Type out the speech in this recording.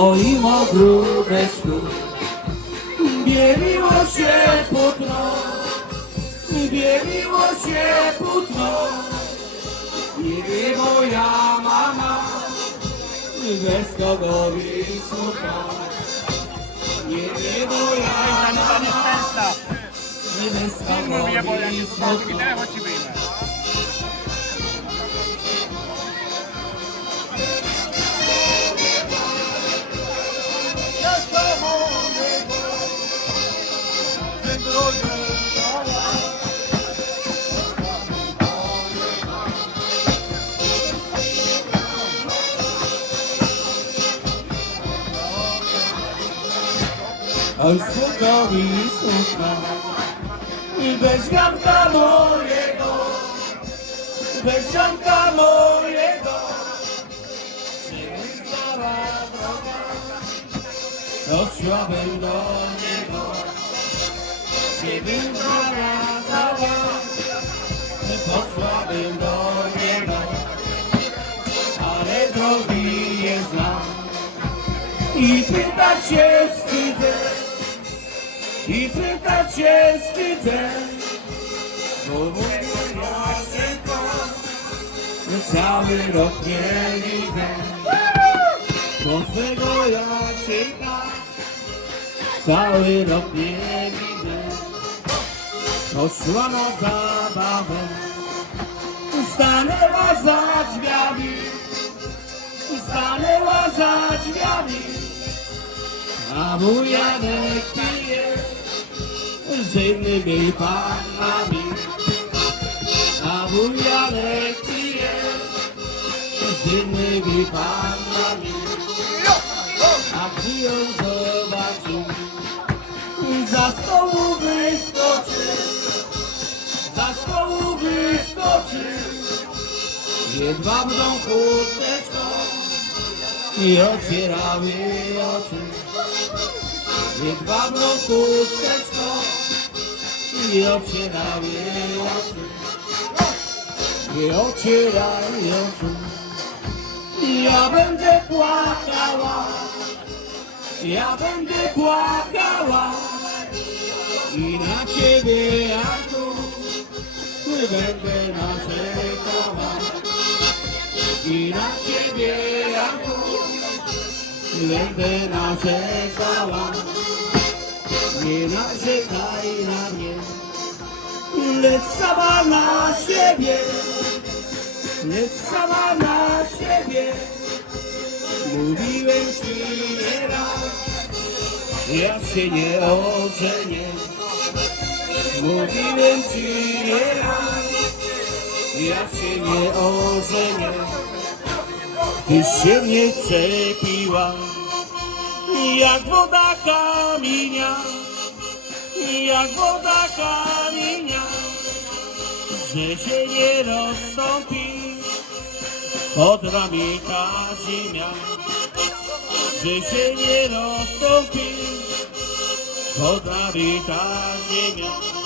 moim ogródeczku bieliło się płótno, bieliło się płótno. Wie moja mama, bez kogo mi smutno. Nie wie moja mama, bez kogo Mówię, Oj, smutno mi smutno Bez wianka mojego. Bez wianka mojego. Nie stara droga. Doszłabym do niego Gdybym zaradała Poszłabym do Ale drogi znam i pytać się wstydzę, i pytać się wstydzę, bo Jaszenko, że cały rok nie widzę, bo swego Jaszenka cały rok nie widzę. Poszła na zabawę, stanęła za drzwiami, stanęła za drzwiami. A mój Janek pije z innymi panami. A mój Janek pije z innymi panami. A gdy Jedwabną chusteczką i otwierały oczy. Jedwabną chusteczką i otwierały oczy. I otwierały oczy. Ja będę płakała, ja będę płakała i na ciebie Janku będę narzekała. I na ciebie Janku będę narzekała. Nie narzekaj na mnie, lecz sama na siebie, lecz sama na siebie. Mówiłem ci nieraz, ja się nie ożenię. Mówiłem ci nieraz, ja się nie ożenię. Ty się mnie czepiła, jak woda kamienia, jak woda kamienia, że się nie rozstąpi pod ta ziemia, że się nie rozstąpi pod nami ta ziemia.